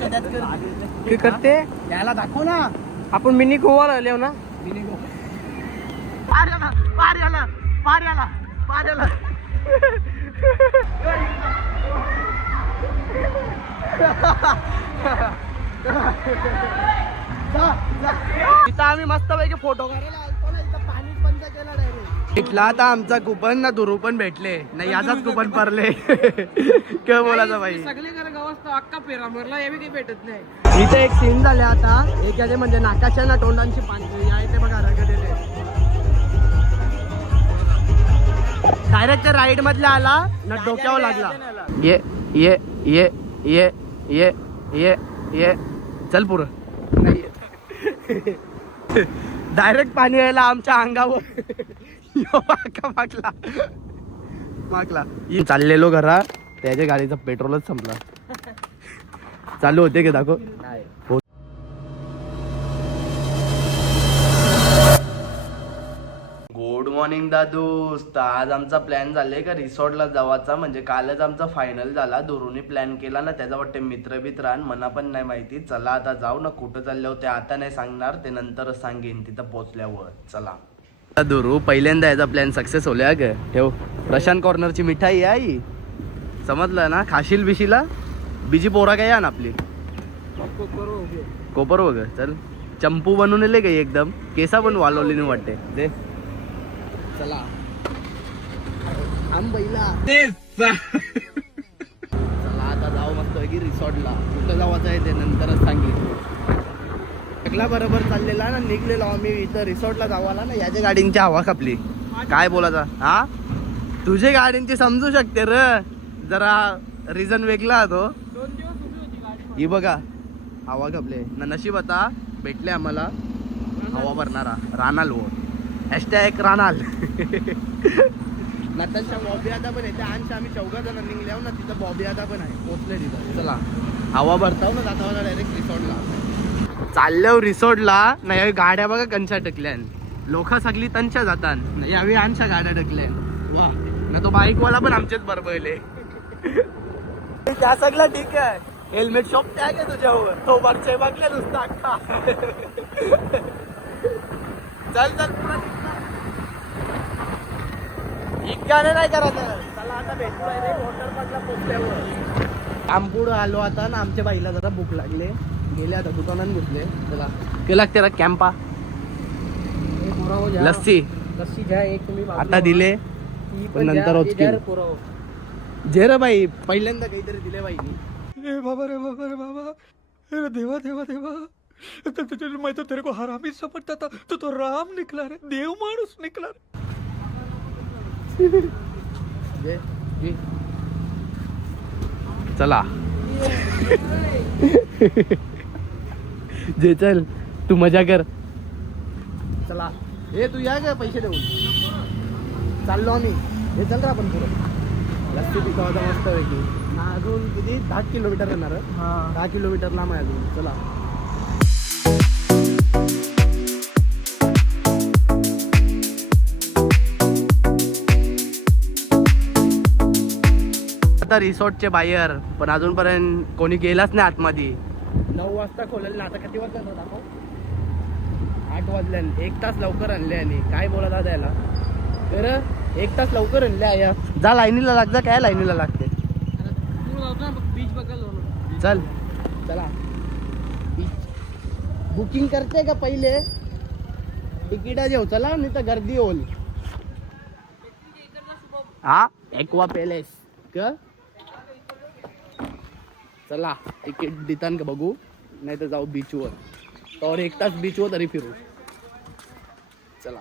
काय करते याला दाखव ना. आपण मिनी गोवा आलो ना. मिनी गोवा. पार आला पार आला पार आला पार आला. इथं आम्ही मस्त पैकी फोटो काढायला आलतो ना. इथं पाणीच बंद केलं डायरेक्ट. इथला आता आमचा कुपन ना दुरू पण भेटले नाही. याचाच कुपन पडले. काय बोलायचं बाई. सगळे घर गावात अक्का पेरा मरला हे काही भेटत नाही. इथे एक सीन झाले आता. एक याचे म्हणजे नाकाच्या ना तोंडांची पाणी आहे ते बघा रगत येते. डायरेक्ट राईड मधला आला ना डोक्यावर लागला. ये ये ये ये ये ये ये चल पुरं. डायरेक्ट पाणी यायला आमच्या अंगावर. मागला मागला चाललेलो घरा. त्याच्या गाडीचा पेट्रोलच संपला. चालू होते की दाखव. गुड मॉर्निंग दादूस्त. आज आमचा प्लॅन झालाय का रिसॉर्टला जावाचा. म्हणजे कालच आमचा फायनल झाला. दुरुनी प्लॅन केला ना. त्याचा वाटते मित्र बित्रान मना पण नाही माहिती. चला आता जाऊ ना. कुठं चालले होते आता नाही सांगणार. ते नंतरच सांगेन तिथं पोहोचल्यावर. चला दुरू पहिल्यांदा याचा प्लॅन सक्सेस होल्या ग. ठेव प्रशांत कॉर्नरची मिठाई आई. समजलं ना. खाशील बिशीला बिजी पोरा काय ना आपली कोपर वगैरे. चल चंपू बनवून येले काही एकदम. केसा पण वालवली नाही वाटते दे. चला आंबईला. चला आता जाऊ मस्त की रिसॉर्टला. कुठं जावाचं आहे ते नंतरच सांगितलं. सगळा बरोबर चाललेला ना. निघलेलो आम्ही इथं रिसॉर्टला जावाला ना. याच्या गाडींची हवा खपली. काय बोलायचा हा. तुझे गाडींची समजू शकते र. जरा रिझन वेगळा तो. ही बघा हवा खपले ना. नशीब आता भेटले आम्हाला हवा भरणारा रानाल वो. हॅशटॅग रानाल. नंतरच्या बॉबी आता पण येते. आणि आम्ही 14 जण निघल्यावर ना. तिथं बॉबी आता पण आहे. पोचले तिथं. चला हवा भरताव ना. जाता डायरेक्ट रिसॉर्टला चालल्यावर. रिसॉर्टला नाही गाड्या बघा कंचा टकल्यान. लोक सगळी तंच्या जातात. यावेळी आणच्या गाड्या टकल्यान. वा ना. तो बाईकवाला पण आमचेच बरबले. त्या सगळं ठीक आहे. हेल्मेट शॉप त्या काय तुझ्यावर. तो वरचे बघले नुसतं अख्खा. चल चल गाणे नाही करायचं. चला आता भेटू रे वॉटर पार्कला पोहोचल्यावर. आंबूड आलो आता ना. आमच्या बाईला जरा भूक लागले. गेले आता दुकानात घुसले. चला केला त्याला कॅम्पा लस्सी लस्सी घ्या एक तुम्ही. आता दिले नंतर जे रे बाई. पहिल्यांदा काहीतरी दिले बाई. रे बाबा रे बाबा रे बाबा. अरे देवा देवा देवा. मैं तो तेरे को हरामी समझता था. तो राम निकला रे. देव माणूस निकला रे. चला जे चल तू मजा कर. चला हे तू या ग पैसे देऊन. चाललो आम्ही. हे चल रे आपण पुढे. लस्सी पिकावाचा मस्त पैकी. अजून किती 10 किलोमीटर येणार. 10 किलोमीटर लांब आहे अजून. चला आता रिसॉर्टचे बाहेर पण अजूनपर्यंत कोणी गेलाच नाही आतमध्ये. 9 वाजता खोलेल ना. आता किती वाजता दाखव. 8 वाजल्या. 1 तास लवकर आणले. आणि काय बोलायला द्यायला तर 1 तास लवकर आणले. आया जा लाईनीला लाग. जा काय लाईनीला लागते. चल चला बुकिंग करते का पहिले. तिकीट घेऊ चला नाही तर गर्दी होईल. हा एक्वा पॅलेस क. चला तिकीट देतान का बघू. नाही तर जाऊ बीचवर. तर 1 तास बीचवर तरी फिरू. चला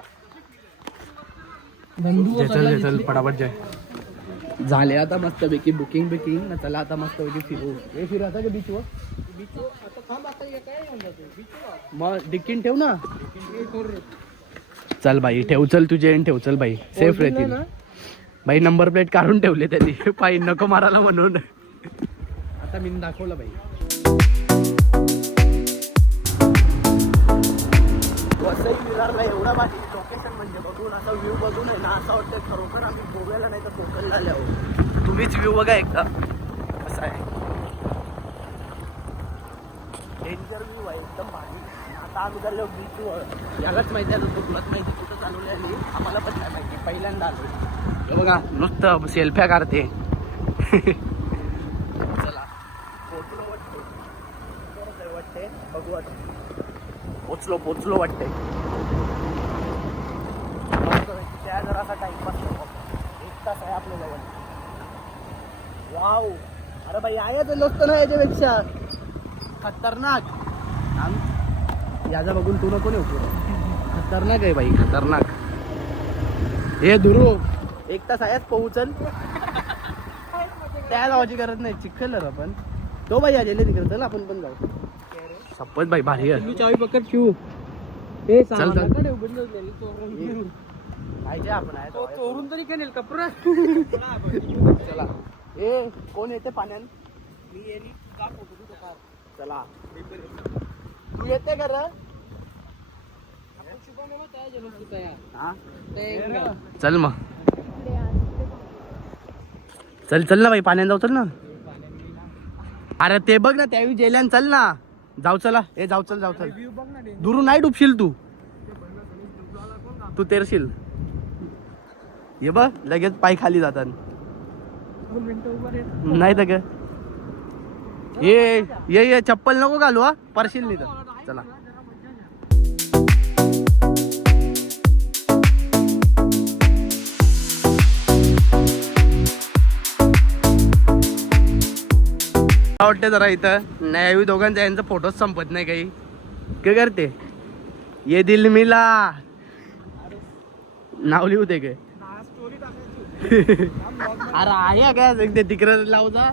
चल चल पटापट जाय. झाले आता मस्त पैकी बुकिंग बिकिंग ना. चला आता मस्त पैकी फिरू. हे फिरू आता का बीचवर. मग तिकीट ठेव ना. चल बाई ठेव. चल तुझे ठेव. चल बाई सेफ राहतील. बाई नंबर प्लेट काढून ठेवले त्यांनी. पायी नको मारायला म्हणून. आता मी दाखवलं बाई. वसई विरारला एवढा भारी लोकेशन म्हणजे बघून असा व्ह्यू बघून आहे ना. असं वाटतं खरोखर आम्ही गोव्याला नाही तर कोकणला आलो. तुम्हीच व्ह्यू बघा एकदा कसा आहे. डेंजर व्ह्यू आहे एकदम भारी. आता आम्ही चाललो बीचवर. यालाच माहिती आहे तुलाच माहिती कुठं चालवली आली आम्हाला पण नाही माहिती पहिल्यांदा आलो. हे बघा नुसतं सेल्फ्या काढते. चला पोचलो वाटते बघू पोचलो वाटते. त्या जरासा टाइमपास एक तास आहे आपल्या जवळ. वाव अरे भाई यायचं नसतं ना याच्यापेक्षा खतरनाक. याचा बघून तू नको येऊ. खतरनाक आहे बाई खतरनाक. हे दुरू एक तास आहेच पोहोचल त्या लावायची गरज नाही. चिखल आपण तो बाई आलेले तिकडे चल आपण पण जाऊ. सप्पत बाई भारी आहे. चावी पकड शिव. हे चल चल चोरून तरी काय नेल कपडा. चला ए कोण येते पाण्यात. मी येईल का फोटो चला तू येते का रे. चल मग चल ना बाई पाण्यात जाऊ. चल ना अरे ते बघ ना त्यावेळी जेल्यान चल ना जाऊ. चला ए जाऊ चल दुरून नाही डुबशील तू तेरशील. ये बघ लगेच पाय खाली जातात नाही तर का. ये चप्पल नको घालू हा परशील नाही तर. चला वाटते जरा इथं नाही दोघांचा यांचा फोटोच संपत नाही काही. काय करते ये दिल मिला नाव लिहू ते काय. अरे आहे काय ते तिकडे लाव जा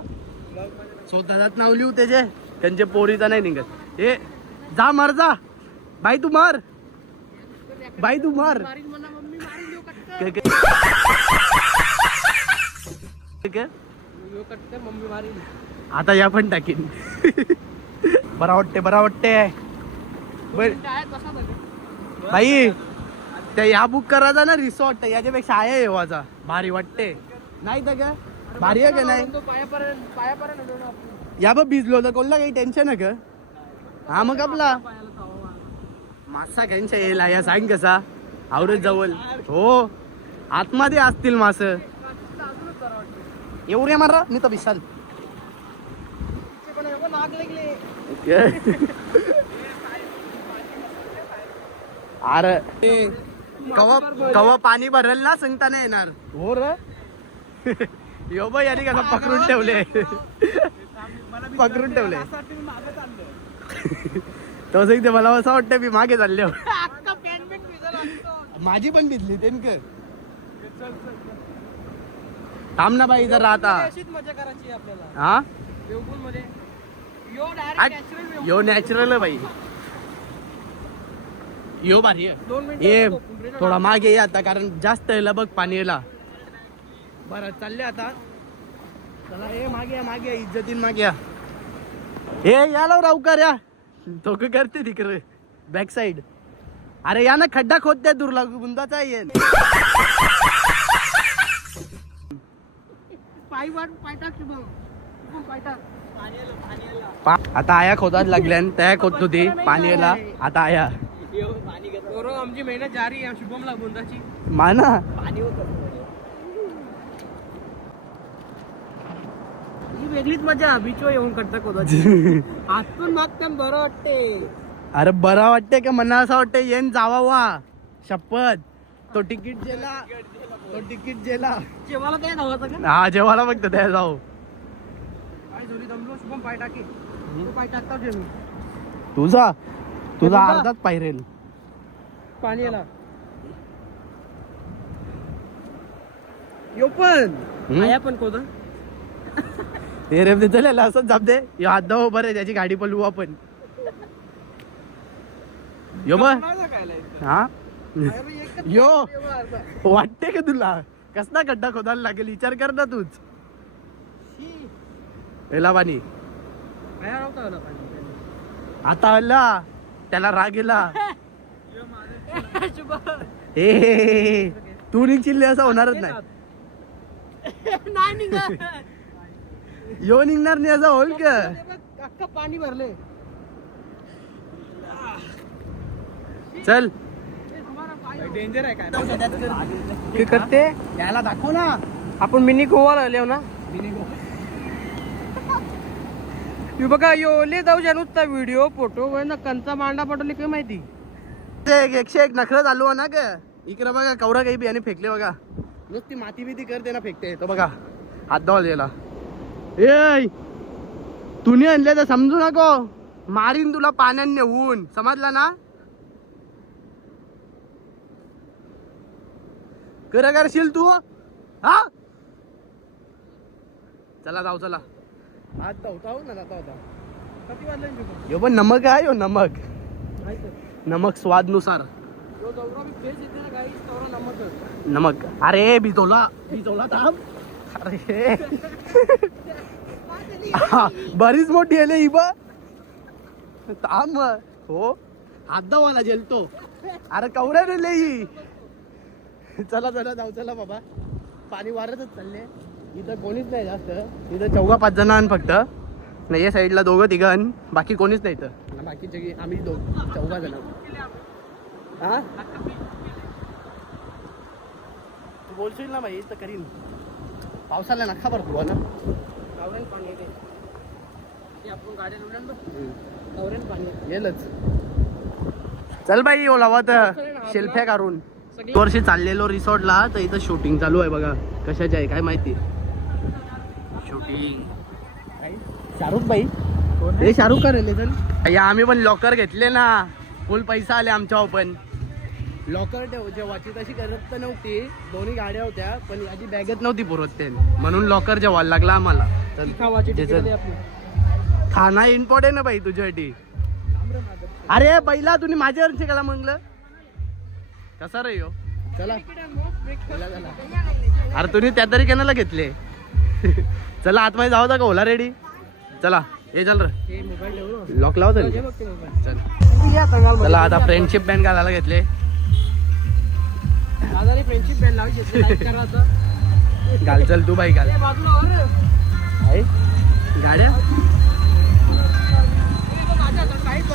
स्वतःच नाव लिहू त्याचे त्यांच्या पोरीचा नाही निघत. ए जा मार जा बाई तू मार आता या पण टाकीन. बरा वाटते बाई त्या या बुक करायचा ना रिसॉर्ट याच्यापेक्षा आहे येवाचा भारी वाटते नाही तर का. भारी आहे का नाही. या बघ भिजलो तर कोणला काही टेन्शन आहे का. हा मग आपला मासा घ्यायचा येईल या सांग कसा आवरत जवळ हो आतमध्ये असतील मास एवढे मारा मी तर विशाल. अरे कवा पाणी भरल ना सांगता नाही येणार हो रे. यो बाई याने कसं पकडून ठेवले तो सांगते मला असं वाटतं मी मागे चालले. माझी पण भिजली ते थांब ना बाई जर आता मजा करायची आपल्याला. हा मध्ये यो नॅचरल बाई यो भारी ये थोडा मागे ये आता कारण जास्त यायला बघ पाणी यायला. बरं चालले आता चला ए मागे इज्जतीन मागे हे याला रावकार या तो का करते तिकडे बॅक साइड. अरे या ना खड्डा खोदते दुर्ला गुंदाचा येईल. आता आया खोदायला लागल्या त्या खोदतो ती पाणीला. आता आया आमची मेहनत जारी आहे शुभमला बुंदाची माना ही वेगळीच मजा बीचवर येऊन करता कोदाची. आतून मागताना बरं वाटते. अरे बरा वाटते का मना असं वाटतं येन जावा वा शपथ. तो तिकीट जेला जेवायला काय धावायचं का. हा जेवायला बघतो त्या जाऊ. काय झोली दमलो शुभम पाय टाके पाय टाकता मी तुझा अर्धाच पायरेल पाणी आला. यो पण आया पण कोदा ते रेप देतो असंच जाप दे. यो हात दाव बरं त्याची गाडी पलवू आपण. यो ब हा यो वाटते का तुला कसला गड्डा खोदायला लागेल विचार कर ना तूच. पाणी आता आला त्याला राग येला. हे तू निघशील असं होणारच नाही. यो निघणार नाही असं होईल का. पाणी भरले चल डेंजर आहे काय काय करते याला दाखव ना. आपण मिनी गोवा आलो ना मी बघा यो ले जाऊ नुसता व्हिडिओ फोटो ना कंचा मांडा पडवली काय माहिती. ते 101 नखरं चालू आहे ना ग. इकडे बघा कवरा काही बियाणे फेकले बघा. नुसती माती बिती करते ना फेकते तो बघा. हात धुवायला गेला. ए तुने आणले तर समजू नको. मारीन तुला पाण्याने नेऊन समजला ना. कर करशील तू हा. चला जाऊ चला. हात धावता ना जाता होता. किती वाजले यो पण नमक आहे. यो नमक नमक स्वादनुसार. नमक अरे भिजवला थांब. अरे बरीच मोठी आहे ही बा. थांब हो. हात धावायला जेलतो. अरे कवड्या रे लई. चला चला जाऊ चला बाबा. पाणी वारतच चालले. इथं कोणीच नाही जास्त. इथं 4-5 जण फक्त. नाही या साईडला 2-3 बाकी कोणीच नाही इथं. बाकीचे आम्ही 4 जण. हा तू बोलशील ना भाई तर करीन. पावसाला नका बरं तू ना. गावरान पाणी येते ते आपण गाड्या उडण गावरान पाणी येलच. चल बाई ओ लावत शेल्फ्या काढून. वर्षी चाललेलो रिसॉर्टला तर इथं शूटिंग चालू आहे बघा. कशाची आहे काय माहिती. शूटिंग शाहरुख भाई. हे शाहरुख का रेले चल. आम्ही पण लॉकर घेतले ना. फुल पैसा आले आमच्या. पण लॉकर जेव्हाची तशी करत तर नव्हती. दोन्ही गाड्या होत्या पण याची बॅगच नव्हती पुरत ते. म्हणून लॉकर जेव्हा लागला आम्हाला. खाना इम्पॉर्टंट आहे बाई तुझ्यासाठी. अरे पहिला तुम्ही माझ्यावरची कला म्हणलं कसा रे यो. चला अरे तुम्ही त्या तरी केनाला घेतले. चला आतमध्ये जाऊ का ओला रेडी. चला हे चल रे. लॉक लावतो चल. चला आता फ्रेंडशिप बँड घालायला घेतले. फ्रेंडशिप बँड लावायची घाल चल तू बाई घाल. गाड्या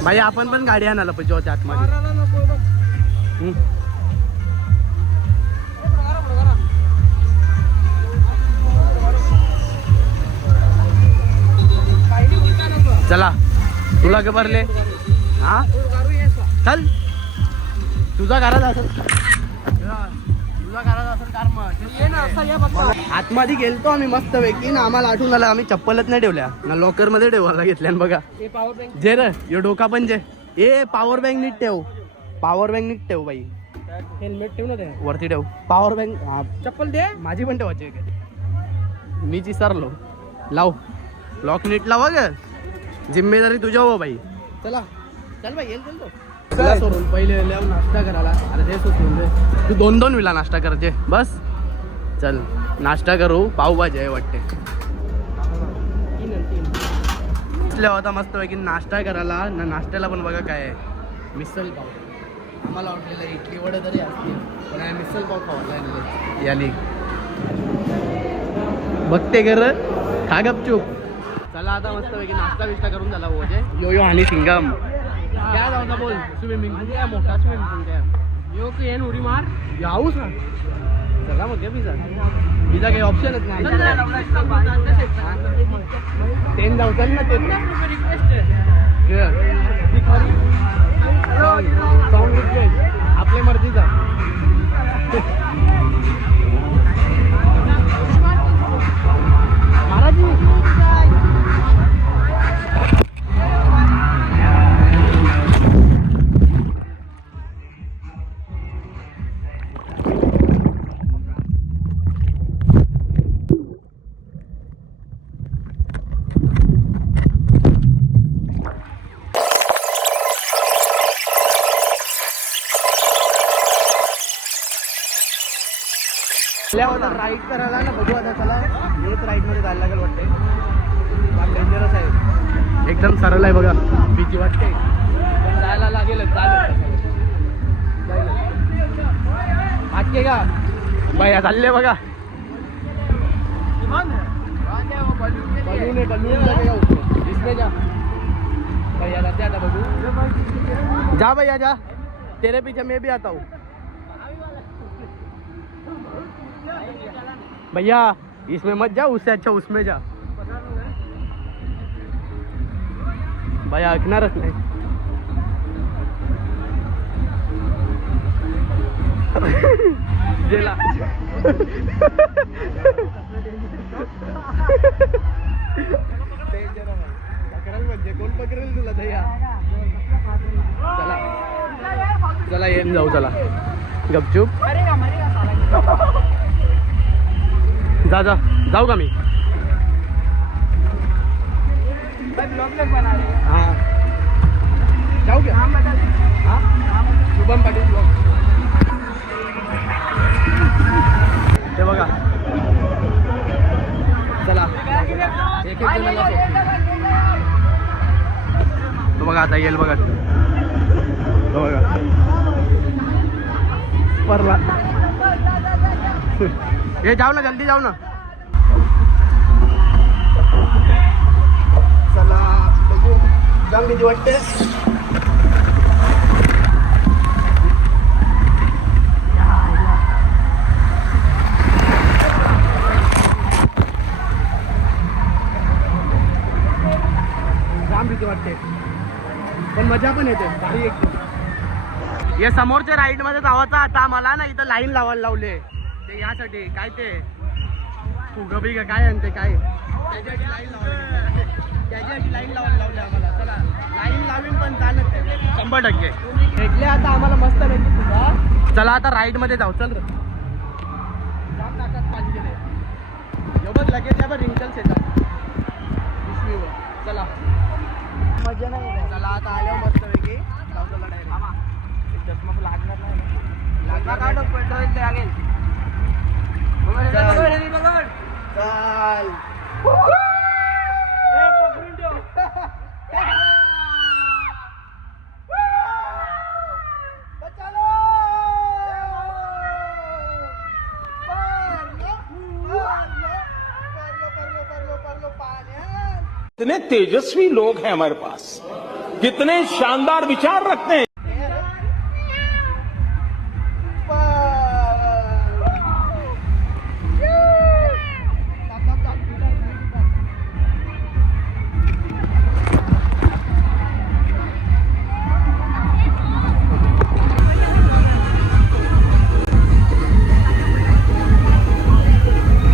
भाई आपण पण गाडी आणायला पाहिजे होत्या आतमध्ये. चला तुला का भरले हा. चल तुझा घरात असेल. तुझा घरात असेल कार मग आतमध्ये गेलतो आम्ही मस्त पैकी ना. आम्हाला आठवून आलं आम्ही चप्पलच नाही ठेवल्या ना. लॉकर मध्ये ठेवायला घेतल्या बघा. जे रे यो डोका पण जे. ए पॉवर बँक नीट ठेव. पॉवर बँक नीट ठेव बाई. हेल्मेट ठेव ना ते वरती ठेव. पॉवर बँक चप्पल दे. माझी पण ठेवायची मी विसरलो. लाव लॉक नीट लावा ग. जिम्मेदारी तुझ्या हो बाई. चला चल बाई येईल चल तो. सोडून पहिले नाश्ता करायला. अरे ते सोडून दे. तू 2-2 वेळा नाश्ता करायचे बस. चल नाश्ता करू. पावभाजी आहे वाटते. आता मस्त पैकी नाश्ता करायला ना. नाश्त्याला पण बघा काय आहे मिसल पाव. आम्हाला वाटलेलं इडली वडे तरी असतील पण मिसल पाव खावायला याली. बघते कर खा गपचूप. चला आता मस्त पैकी नाश्ता बिस्टा करून झाला हो. यो यो आणि सिंगम काय जाऊ बोल. स्विमिंग पूल काय मोठा स्विमिंग पूल काय यो की उडी मार याऊच ना. चला मग पिझ्झा पिझ्झा काही ऑप्शनच नाही. ट्रेन जाऊ चल ना. ते साऊंड रिक्वेस्ट आपल्या मर्जीचा. राईड करायला ना बघू आता. चला हेच राईड मध्ये जायला लागेल वाटते. पण डेंजरस आहे. एकदम सरळ आहे बघा. भीती वाटते पण जायला लागेल. आटके का बाई चालले बघा. बलून आहे बलून इसमें जा भैया जाते आता बघू. जा भैया जा, तेरे पीछे मैं भी आता हूँ। भैया इसमें मत जा, उससे अच्छा उसमें जा। भैया कितना रखना है? जेला म्हणजे कोण पकडेल तुला दया? चला चला येऊन जाऊ, चला गपचूप जा जा जाऊ का मी? हाँ जाऊ क्या? हाँ शुभम पाटील ब्लॉग ते बघा. चला एक एक जणाला तो बघा आता येईल बघा. तो बघा परला. ये जाऊ ना, जल्दी जाऊ ना. चला बघू, जाम भीती वाटते. जाम भीती वाटते पण मजा पण येते भारी एकदम. हे समोरच्या राईड मध्ये जावायचं आता आम्हाला ना, इथं लाईन लावायला लावले ते यासाठी. काय ते फुगबी का काय आणते काय, त्याच्यासाठी लाईन लावायला लावले आम्हाला. चला लाईन लावीन पण चालत 100% भेटले आता आम्हाला मस्त भेटले तुझा. चला आता राईड मध्ये जाऊ. चल रे जाम नाकात पाणी गेले एवढं लगेच या रिंकल्स येतात पिशवीवर. चला मजा नाही. चला आता आल्यावर मस्त पैकी जाऊ. चला डायरेक्ट चष्मा लागणार नाही. लागणार काढ पेट्रोल ते लागेल. चाल पकडून ठेव. कितने तेजस्वी लोग हैं हमारे पास, कितने शानदार विचार रखते हैं.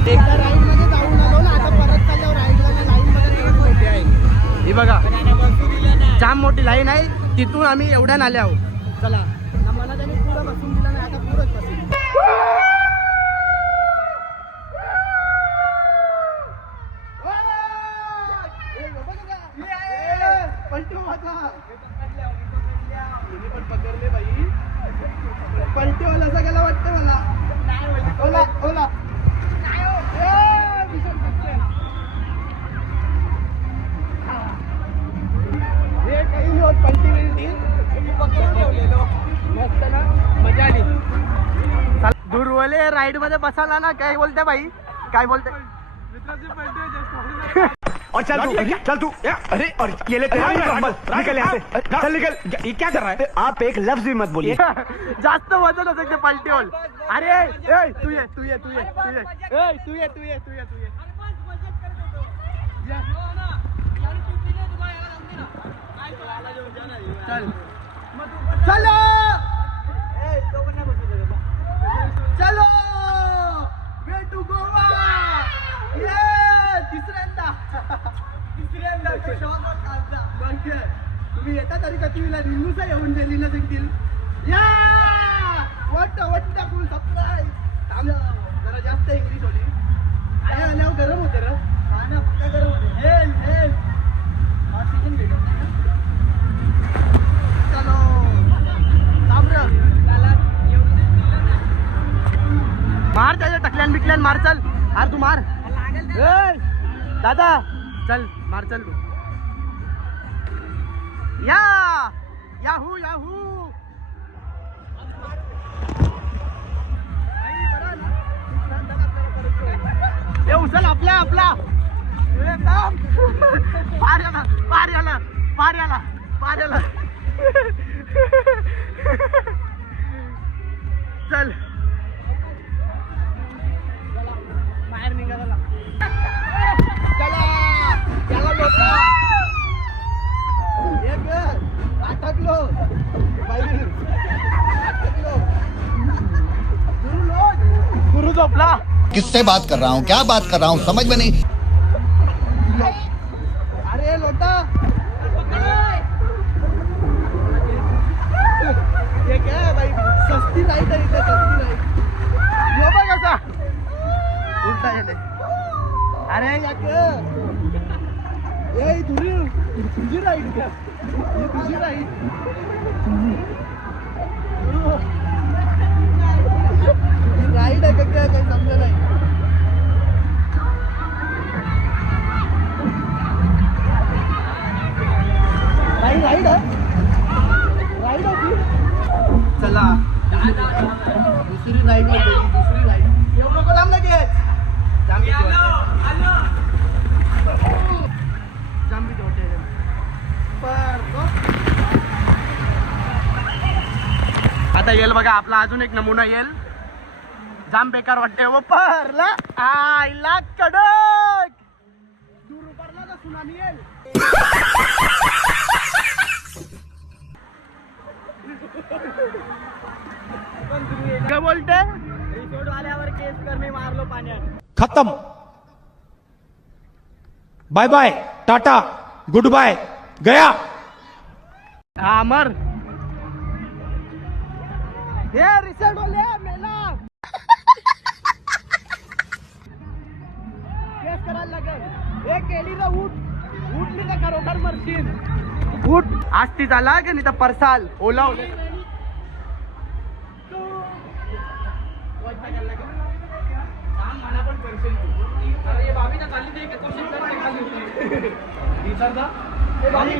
एकदा राईड मध्ये जाऊन आलो ना, आता परत चालल्यावर राईडला लाईन मध्ये तेवढी मोठी आहे. ही बघा जाम मोठी लाईन आहे, तिथून आम्ही एवढ्या आले आहोत. चला ना, मला त्यांनी पुढं बसून दिलं नाही, आता पुढंच बसून. पण पकडले बाई, पलटीवाला असा गेला वाटतं मला. ओला ओला काही होत पलटी बिलटी मस्त ना, मजा आली. दुर्वले राईड मध्ये बसाला ना, काय बोलते बाई, काय बोलते? और चल तू अरे और ये ले तेरा कंबल, निकल यहाँ से, चल निकल. ये क्या कर रहा है? आप एक लफ्ज भी मत बोलिए. जास्त वजन असं ते पलटी होल. अरे ए, तू ये तू ये तू ये तू ये ए, तू ये तू ये तू ये तू ये चल चलो चलो वे टू गोवा. ये तिसऱ्यांदा तुम्ही येता तरी कधीला रिन्यूचा येऊन गेली ना देखील. या वंडरफुल सरप्राईज. जरा जास्त इंग्लिश होती. आल्या आल्यावर गरम होते र, खाणं पक्का गरम होते. हेल्प हेल्प ऑक्सिजन भेटत नाही ना. चलो थांब र, मार त्याच्या टकल्यान बिकल्यान मार. चल अरे तू मार. दादा चल मार, चल तू. या याहू याहू. ये उचल आपल्या आपला. पार आला पार आला पार आला पार आला. चल बाहेर निघा चला चला लोटा एक अटकलो गुरु झोपला किससे बात कर रहा हूँ क्या बात कर रहा हूँ समझ में नहीं अरे लोटा ये क्या है भाई सस्ती राईट आहे इथे सस्ती राईट यो बघ कसा उलटा गेले अरे याक ए तुझी राईट का ही तुझी राईट राईट आहे का काय काही समजलं नाही राईट आहे राईट होती चला दुसरी राईट होती दुसरी राईट येऊ नको थांब लगेच जांबी होते आता येईल बघा आपला अजून एक नमुना येईल जाम बेकार वाटते वो परला आईला कडक दूर परला तर सुनामी येईल क्या बोलते रिसोर्ट वाल्यावर केस करणे मारलो पाण्यात खत्म bye bye tata goodbye गया हा मर हे रिसोर्ट वाले मेला केस करायला लागेल हे केळीला ऊट ऊटली तर खरोखर मरशील ऊट आज ती झाला की नाही तर परसाल ओला ओले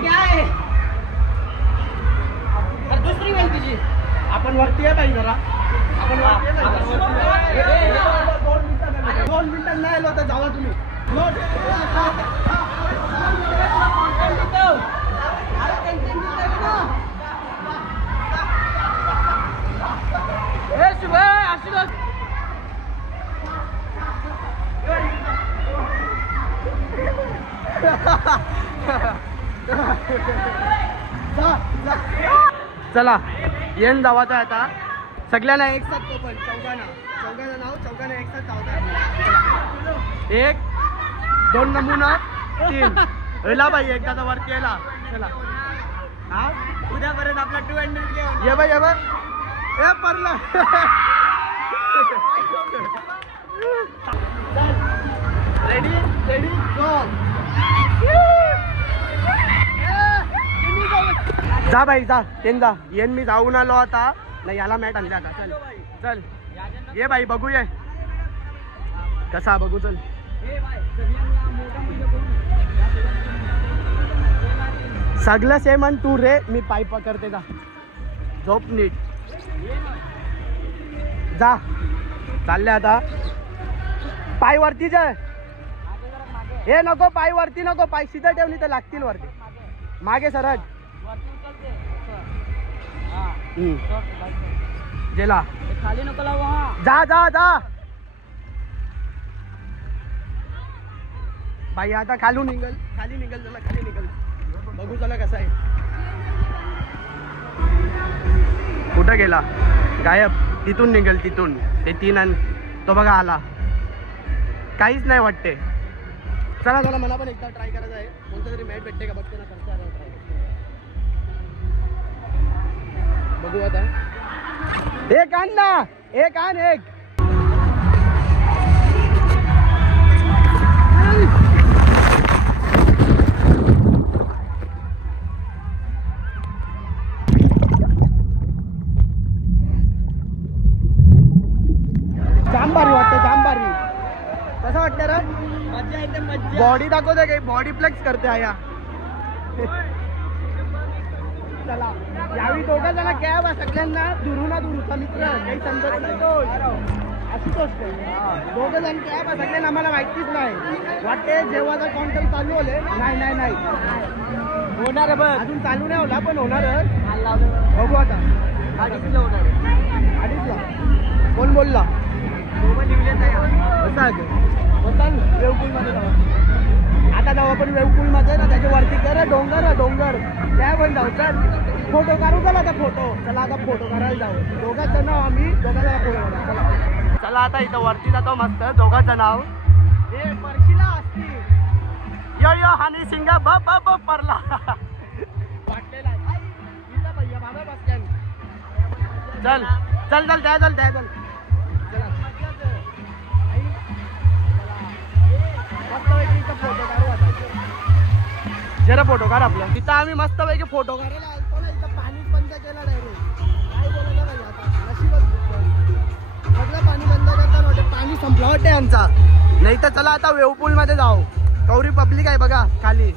क्या आहे दुसरी वेळ तुझी आपण वरती आहे बाई जरा आपण दोन मिनिटात नाही आलो तर जावा तुम्ही चला येण जावाचा आता सगळ्यांना एक साथ तो पण चौघांना नाव चौघांना एक साथ जावता एक दोन नमुना तीन येला बाई एकदा वरती यायला चला हा उद्यापर्यंत आपला 200 घेऊन ये बाई ये बाई ए परला रेडी रेडी गो जा बाई जा येन जा येन मी जाऊन आलो आता नाही याला मॅट आणल्या आता चल चल ये बाई बघू ये कसा बघू चल सगळं सेम आणि तू रे मी पाय पकडते जा झोप नीट जा चालले आता पाय वरती जा हे नको पाय वरती नको पाय सीधा ठेवली तर लागतील वरती मागे सरळ गेला खाली नको जा जा जा बाई आता खाली निघल चला खाली निघल बघू चला कसा आहे कुठं गेला गायब तिथून निघल तिथून ते तीन आणि तो बघा आला काहीच नाही वाटते चला चला मला पण एकदा ट्राय करायचं आहे कोणतं तरी मॅट भेटते का बघते ना करता बघू आता एक आण ना एक आण एक जांबारी वाटतं जांबारी कसं वाटतं रे मज्जा येते मज्जा बॉडी दाखवते काही बॉडी फ्लेक्स करते आया चला यावी दोघं जण कॅब सगळ्यांना दुरूना दुरूचा मित्र काही समजत नाही अशी गोष्ट दोघं जण कॅब सगळ्यांना आम्हाला माहितीच नाही वाटते जेव्हा कॉन्टॅक्ट चालू होले नाही होणार आहे बघ. अजून चालू नाही होला पण होणारच. बघू आता. 2:30ला. कोण बोलला? वेवपूलमध्ये जाऊ. आता जाऊ आपण वेवपूलमध्ये ना, त्याच्या वरती कर डोंगर त्या पण जाऊ. चल फोटो काढू. चला आता फोटो काढायला जाऊ. दोघांच जण आम्ही दोघांना फोटो काढू. चला आता इथं वरती जातो मस्त दोघांचं नाव. हे परशीला असती यो हानी सिंगा ब परला वाटलेला आहे. भैया बाबा बस. चल त्या फोटो काढू आता. जरा फोटो काढ आपला. तिथं आम्ही मस्त पैकी फोटो काढायला आलतो ना, इथं पाणीच बंद केलं डायरेक्ट. काय बोलायला पाहिजे आता. नशीबच सगळं पाणी बंद करताना वाटतं पाणी संपलं वाटतं यांचा. नाही तर चला आता वेवपूल मध्ये जाऊ. कवरी पब्लिक आहे बघा खाली.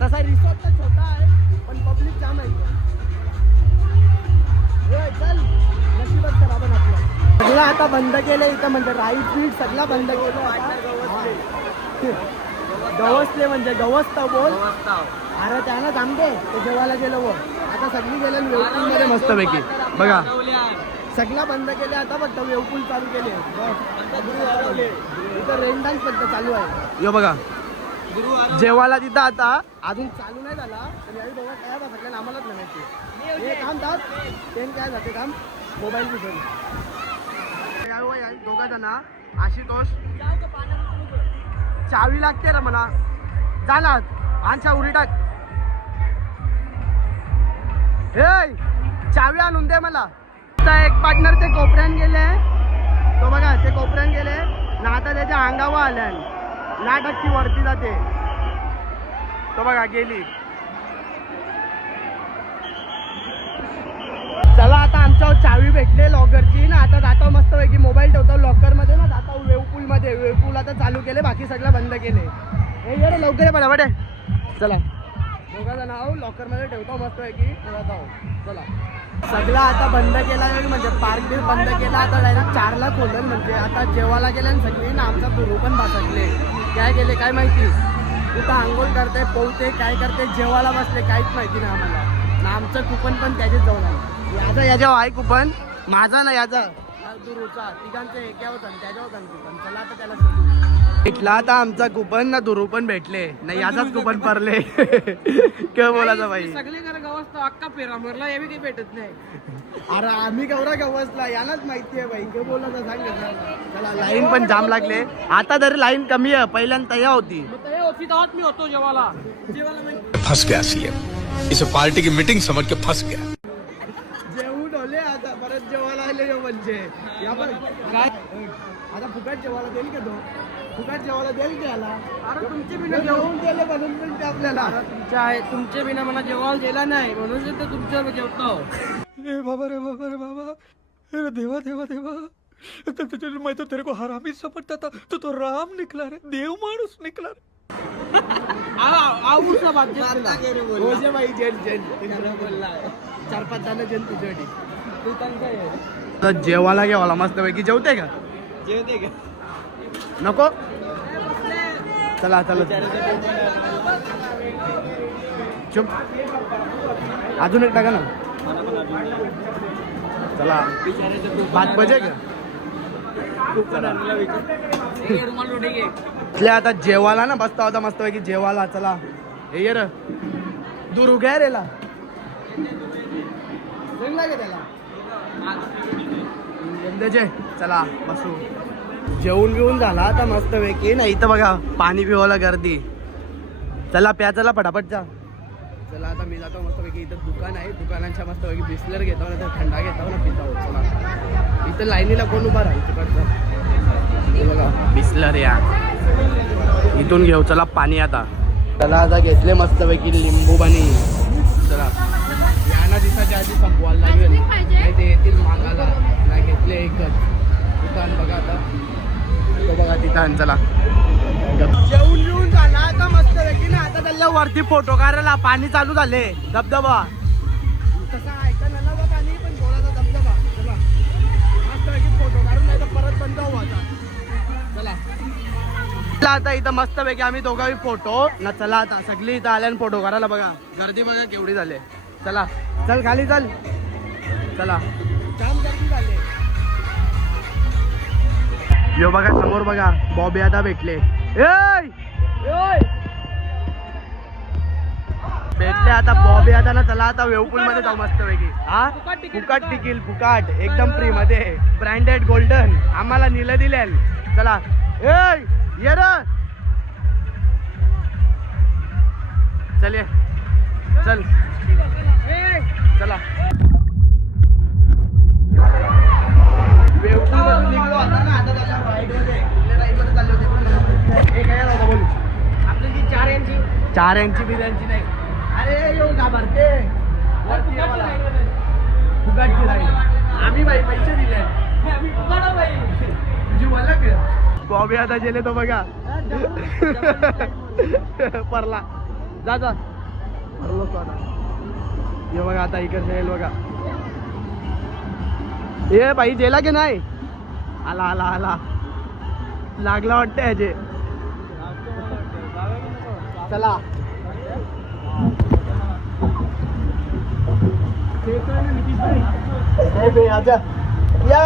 तसा रिसॉर्ट तर छोटा आहे पण पब्लिक जाम आहे. चल नशीबच करा आपण आपलं. सगळं आता बंद केलं इथं, म्हणजे राईड बीट सगळं बंद केलं. गवसले म्हणजे गवसता बोल. अरे त्यानं थांबते ते जेवायला गेलो व आता सगळी गेलं वेवपूल मध्ये मस्त पैकी बघा. सगळं बंद केले आता फक्त वेवपूल चालू केले. इथं रेन डान्स फक्त चालू आहे. यो बघा जेवायला तिथं आता अजून चालू नाही झाला. आणि दोघं काय बघितलं आम्हालाच म्हणायचे. हे काम जात ट्रेन काय जाते काम मोबाईल विसरून. दोघा जण आशुतोष चावी लागते रे मला. झाला आमच्या उरी टाक. हे चावी आणून दे मला. एक पार्टनर ते कोपऱ्यान गेले. तो बघा ते कोपऱ्यान गेले ना, आता त्याच्या अंगावर आल्या ना टक्की वरती जाते. तो बघा गेली. चला आता आमच्यावर चावी भेटले लॉकरची ना. आता जातो मस्त पैकी मोबाईल ठेवतो लॉकर मध्ये ना. जातो वेवपूल मध्ये. वेवपूल आता चालू केले, बाकी सगळं बंद केले. हे ये रे लवकर पटापट. चला दोघांचं नाव लॉकर मध्ये ठेवतो मस्त पैकी. चला सगळं आता बंद केला म्हणजे पार्क बी बंद केला. आता डायरेक्ट 4ला खोललं. म्हणजे आता जेवायला गेले आणि सगळी ना आमचा गुरु पण भासकले. काय गेले काय माहिती. कुठं आंघोळ करते पोहते काय करते जेवायला बसले काहीच माहिती नाही आम्हाला ना. आमचं कुपन पण त्याच्याच जाऊन आलं. याच्यावर आहे कुपन माझा ना याचा दुरूचा तिघांचं एकावर त्याच्यावर कुपन. चला आता त्याला भेटला आता आमचा कुपन ना. दुरू पण भेटले नाही याचाच कुपन पडले. काय बोलायचं बाई. सगळे घर गवसता अक्का फेरा मरला यावी काही भेटत नाही. अरे आम्ही गौरा गवसला यालाच माहिती आहे बाई. काय बोलायचं सांग. चला लाईन पण जाम लागले. आता तरी लाईन कमी आहे. पहिल्यांदा तयार होती. मी होतो जेवायला फंस गया सीएम. इसे पार्टी की मीटिंग समझ के फंस गया. जेवून होले आता परत जेवायला आले म्हणजे या पण काय आता फुकट जेवायला देईल का तो. फुकट जेवायला देईल की याला. अरे तुमचे बिना जेवून गेले म्हणून पण ते आपल्याला. तुमचे बिना मला जेवायला गेला नाही म्हणून तर तुमच्यावर जेवतो. ए बाबा रे बाबा. अरे देवा देवा देवा. मैं तो तेरे को हरामी समझता था, तो राम निकला रे. देव माणूस निकला रे. आवूचा बात रोजे बाई जेल 4-5 जण जेल तुझ्यासाठी. तर जेवायला घ्यावाला मस्त पैकी. जेवते का नको. चला चुप. अजून एक टाका ना. चला 5 बजे का आता जेवायला ना बसता होता मस्त पैकी जेवायला. चला हे ये दूर उग्या रेला त्याला. चला बसू. जेवून बिवून झाला आता मस्त पैकी ना. इथं बघा पाणी पिवायला गर्दी. चला प्या चला पटापट जा. चला आता मी जातो मस्त पैकी. इथं दुकान आहे. दुकानांच्या मस्त पैकी बिस्लर घेतो ना तर थंडा घेतो ना पिता. चला इथं लाईनीला कोण उभा राहील तिकडचं बघा बिस्लर या. इथून घेऊ चला पाणी आता. चला आता घेतले मस्त पैकी लिंबू पाणी. चला यांना दिवसाच्या आधी संपवायला लागेल नाही ते येतील मागायला. नाही घेतले एकच दुकान बघा आता. तो बघा तिथं. चला जेवून बिवून झाला आता मस्त पैकी ना. आता त्याला वरती फोटो काढायला पाणी चालू झाले. धबधबा तसा ऐका ना पाणी पण थोडासा धबधबा. चला मस्त पैकी फोटो काढून नाही तर परत बंद होऊ आता. चला आता इथं मस्त पैकी आम्ही दोघांनी फोटो ना. चला आता सगळी इथं आल्यान फोटो करायला. बघा गर्दी बघा केवढी झाली. चला चल खाली चल. चला जाम गर्दी झाली. यो बघा समोर बघा बॉबी आता भेटले. भेटले आता बॉबी आता ना. चला आता वेवपूल मध्ये जाऊ मस्त पैकी. हा फुकाट टिकील फुकाट एकदम फ्री मध्ये ब्रँडेड गोल्डन आम्हाला नील दिले. चला ये रे चल ये चल चला. वेवपूल निघलो आता ना. आता चाललो राईड मध्ये. राईड मध्ये चाललो होते. हे काय होतं बोल आपली जी 4 यांची बिर्याणी नाही. अरे येऊ का भरते वरती फुगाटची राईड. आम्ही बाई पैसे दिले. तुझी ओळख बॉबी आता गेले तो बघा. परला जा जा परलो तो आता. ये बघा आता इकडे येईल बघा. ए बाई गेला की नाही. आला आला आला लागला वाटतं ह्याचे. चला आजा या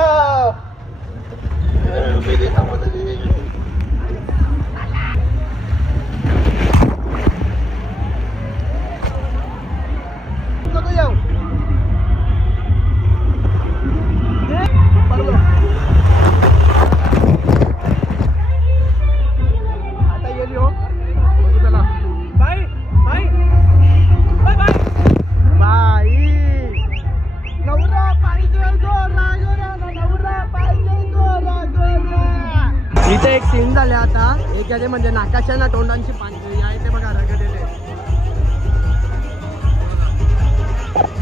इथे एक सीन झाले आता. एक म्हणजे नाकाच्या ना तोंडांची पाणी आहे ते बघा रगडलेले.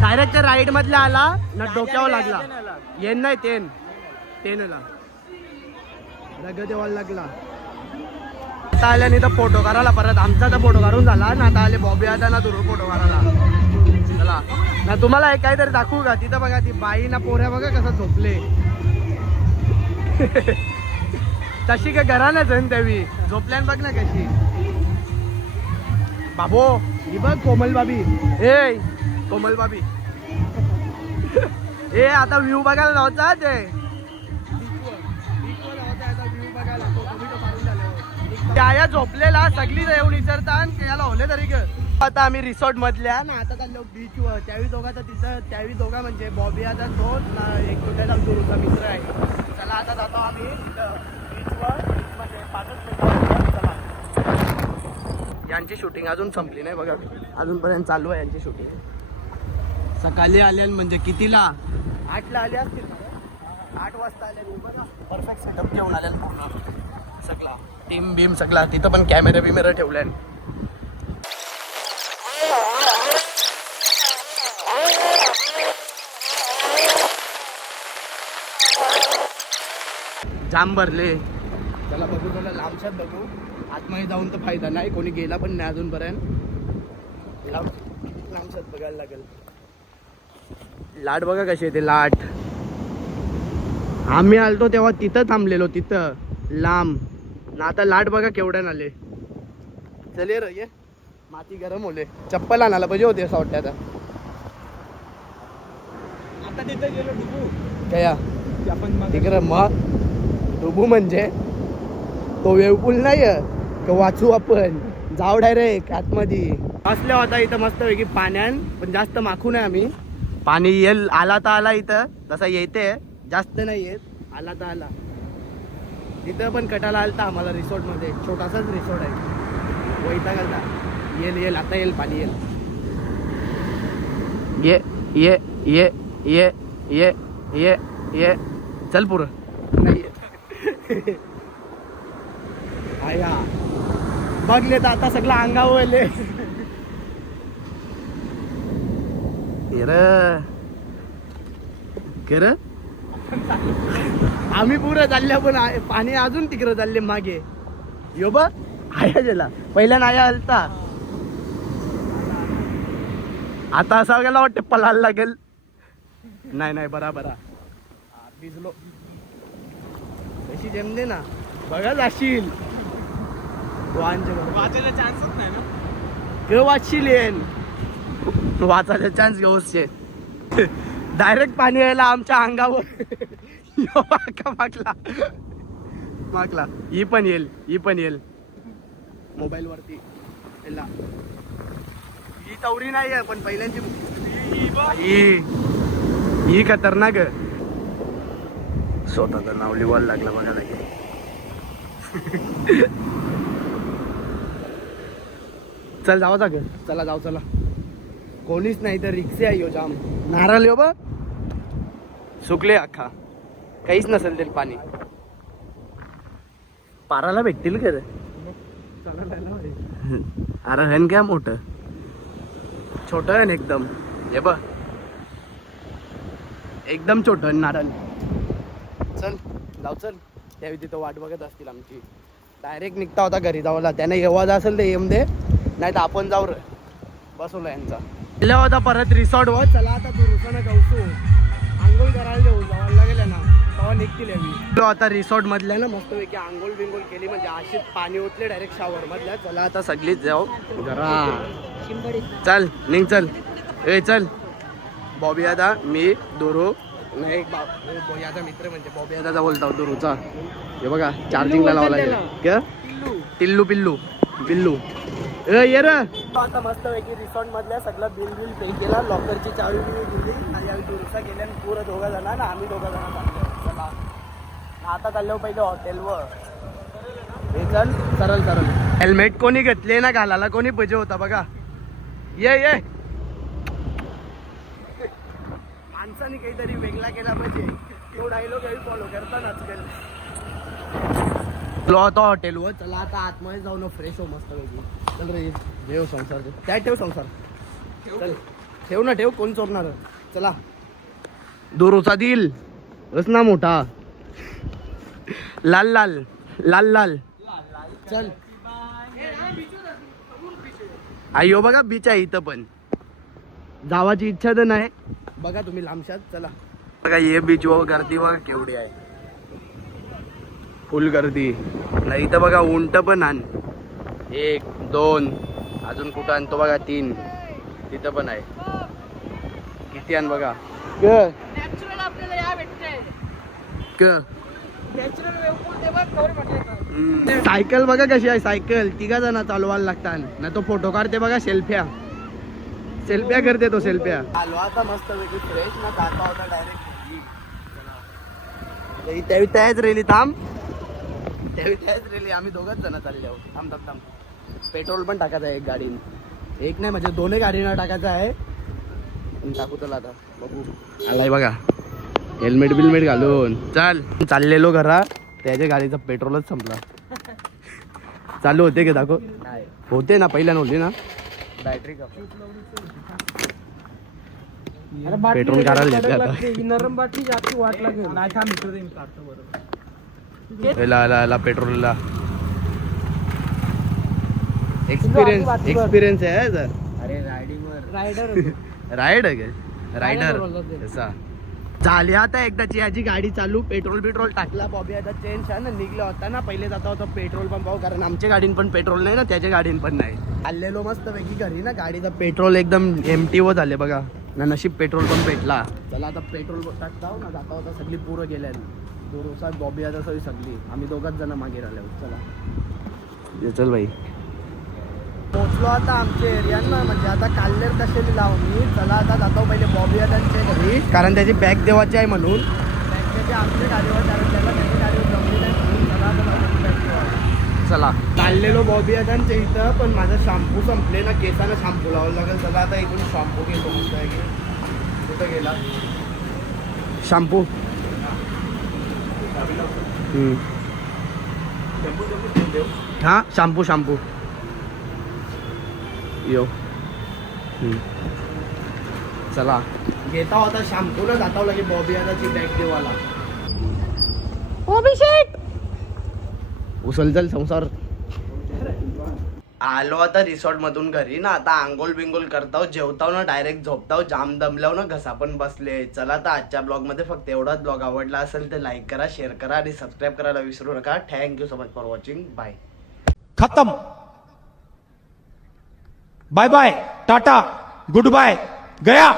डायरेक्ट राईड मधल्या आला ना डोक्यावर लागला. येन नाही तेन तेनला रगत व्हायला लागला. आता आल्याने तर फोटो करायला परत. आमचा तर फोटो काढून झाला ना. आता आले बॉबी आता ना तुला फोटो काढायला. चला ना तुम्हाला एक काहीतरी दाखवू का. तिथं बघा ती बाई ना पोऱ्या बघा कसं झोपले. तशी का घरानच आहे त्यावी झोपल्यान बघ ना कशी. बाबो ही बघ कोमल बाबी. ए कोमल बाबी ए आता व्ह्यू बघायला नव्हता ते. त्या झोपलेला सगळी येऊन विचारतात याला होले तरी ग. आता आम्ही रिसॉर्ट मधल्या ना. आता चाललो बीचवर. त्यावेळी दोघांचा तिथं त्यावेळी दोघा म्हणजे बॉबी आता तो ना एक कुठेला गुरुचा मित्र आहे. चला आता जातो आम्ही बीचवर. म्हणजे 5 मिनिटं. चला यांची शूटिंग अजून संपली नाही बघा. अजूनपर्यंत चालू आहे यांची शूटिंग. सकाळी आल्या म्हणजे कितीला 8ला आले असतील. 8 वाजता आले बघा. परफेक्ट सेटअप घेऊन आल्या पूर्ण सगळा टीम बीम सगळा. तिथं पण कॅमेरा बिमेरा ठेवल्या. जाम भरले. त्याला बघू त्याला लांबशात बघू. आतमध्ये जाऊन तर फायदा नाही. कोणी गेला पण नाही अजूनपर्यंत. लांबशात बघायला लागेल. लाट बघा कशी आहे ते लाट. आम्ही आलतो तेव्हा तिथं थांबलेलो तिथं लांब ना. आता लाट बघा केवढ्या आले. चले रे ये माती गरम होले. चप्पल आणायला पाहिजे होते असं वाटतं. आता तिथं गेलो डुबू काय तिकडे. मग डुबू म्हणजे तो वेवपूल नाही का वाचू आपण. जाऊ डायरेक्ट आतमध्ये. असल्या होता इथं मस्त पैकी पाण्यान. पण जास्त माखू नाही आम्ही. पाणी येईल आला तर आला. इथं तसा येते जास्त नाही येत. आला तर आला. तिथं पण कटाला आलता आम्हाला रिसॉर्ट मध्ये. छोटासाच रिसॉर्ट आहे. वैताग आलता. येईल आता येईल पाणी येईल. ये ये ये ये ये ये ये चल पुरं नाही येत. आया बघले तर आता सगळं अंगावर कर. आम्ही पुरं चालल्या पण पाणी अजून तिकडं चालले मागे. यो बघ आया गेला. पहिल्या नाया हलता. आता असा गेला वाटतं पळायला लागेल. नाही नाही बराबर भिजलो. कशी जमले ना बघा जाशील. वाचायला चान्सच नाही ना. वाचशील वाचायला चान्स घेऊच डायरेक्ट पाणी यायला आमच्या अंगावर. यो बाका मागला ही पण येईल मोबाईल वरती. ही तवरी नाही आहे पण पहिल्यांची ही खतरनाक आहे. स्वतःच नाव लिवायला लागलं बघा लगे. चल जाऊ का चला जाऊ चला. कोणीच नाही तर रिक्षा आहे. जाम नारळ यो बा सुकले अख्खा काहीच नसेल ते पाणी. पाराला भेटतील का रे? अरे हन काय मोठं छोट हन एकदम. हे बघ एकदम छोट नारळ. चल जाऊ चल. त्यावेळी तिथं वाट बघत असतील आमची. डायरेक्ट निघता होता घरी जाऊला. त्याने येवाज असेल ते येम दे नाही तर आपण जाऊ रे. बसवलं यांचा गेला होता परत रिसॉर्ट वर. चला आता तू रुसानं गवसू आंघोळ करायला जाऊ. जावायला गेल्या ना तेव्हा निघतील आम्ही. आता रिसॉर्ट मधल्या ना मस्तपैकी आंघोळ बिंगोळ केली म्हणजे अशीच पाणी ओतले डायरेक्ट शावर मधल्या. चला आता सगळीच जाऊ घरा. चल निघ चल. ए चल बॉबी दादा मी दोरो नाही याचा मित्र म्हणजे बॉबी दादा बोलतो दोरोचा. हे बघा चार्जिंगला लावायला लागेल. टिल्लू पिल्लू बिल्लू ये रे. आता मस्त पैकी रिसॉर्ट मधल्या सगळं बिल पे केला. लॉकरची चावी बिवी दिली आणि यावेळी दुरुस्ता केल्या. पुरं दोघं जण ना आम्ही दोघं जण चाललो. चला आता चाललो पहिले हॉटेलवर. हे चल सरळ हेल्मेट कोणी घेतले ना घालायला कोणी पाहिजे होता बघा. ये माणसाने काहीतरी वेगळा केला पाहिजे. तो डायलॉग फॉलो करता आजकाल. आता हॉटेलवर चला आता आतमध्ये जाऊन फ्रेश हो मस्त पैकी. चल रे ठेव संसार. काय ठेव संसार चल ठेव ना ठेव. कोण चोरणार. चला दोरोचा दिल रसना मोठा लाल लाल लाल लाल. चल आयो बघा बीच आहे इथं पण. जावाची इच्छा तर नाही बघा तुम्ही लांबशात. चला बघा ये बीच व गर्दी बघा केवढी आहे. फुल गर्दी. नाही तर बघा उंट पण आण. 1 2 अजून कुठं आणतो बघा 3 तिथं पण आहे. किती आण बघा. नॅचरल आपल्याला या भेटते. नॅचरल सायकल बघा कशी आहे. सायकल 3 जण चालवायला लागतात ना. तो फोटो काढते बघा. सेल्फ्या करते तो सेल्फ्या. आलो आता मस्त वेगळी फ्रेश ना. जाता होता डायरेक्ट त्यावेळी त्याच रेली थांब. आम्ही दोघच जण चालले आहोत. थांब पेट्रोल पण टाकायचं आहे एक गाडीन. एक नाही म्हणजे 2 गाडीनं टाकायचं आहे. टाकू चला आता बघू. आलाय बघा हेल्मेट बिलमेट घालून. चाललेलो घरा त्याच्या गाडीचा पेट्रोलच संपला. चालू होते की दाखव होते ना पहिल्या नव्हती ना. बॅटरी पेट्रोल काढायला घेतले आता. नरम बाटली जास्त वाट लागेल. ला पेट्रोलला एक्सपिरियन्स आहे सर. अरे रायडर असा झाली आता एकदाची याची गाडी चालू. पेट्रोल टाकला. बॉबी आता चेंज आहे ना. निघला होता ना पहिले जाता होता पेट्रोल पंप पाहू. कारण आमच्या गाडीन पण पेट्रोल नाही ना त्याच्या गाडीन पण नाही. आलेलो मस्त पैकी घरी ना. गाडीचा पेट्रोल एकदम एमटी व झाले बघा ना. नशीब पेट्रोल पंप भेटला. चला आता पेट्रोल टाकता ना. जाता होता सगळी पूरं गेल्या. दोरोसा बॉबी आता सगळी आम्ही दोघाच जण मागे राहिले. चला चल भाई पोचलो आता आमच्या एरियात ना. म्हणजे आता काल्लेर कशाने लावून मी. चला आता जातो पहिले बॉबी त्यांच्या घरी. कारण त्याची बॅग देवाची आहे म्हणून. बॅग त्याची आमच्या गाडीवर. कारण त्याला त्याच्या गाडीवर जमली नाही म्हणून चला आता बॅग देवा. चला चाललेलो बॉबी त्यांच्या इथं. पण माझा शॅम्पू संपले ना. केसानं शॅम्पू लावायला लागेल. चला आता इकडून शॅम्पू घेतो मस्त आहे की. कुठं गेला शॅम्पू. हा शॅम्पू यो. चला घेता होता शॅम्पू ना. जाता लगे बॉबी आताची बॅग देवाला. उचल चल संसार. आलो आता रिसॉर्ट मधून घरी ना. आता आंघोळ बिंगोल करताव. जेवताव ना डायरेक्ट झोपताव. जाम दमल्याव ना. घसा पण बसले. चला आता आजच्या ब्लॉग मध्ये फक्त एवढाच. ब्लॉग आवडला असेल तर लाईक करा शेअर करा आणि सबस्क्राईब करायला विसरू नका. Thank you so much for watching. Bye. खत्म. Bye bye, tata, goodbye, गया.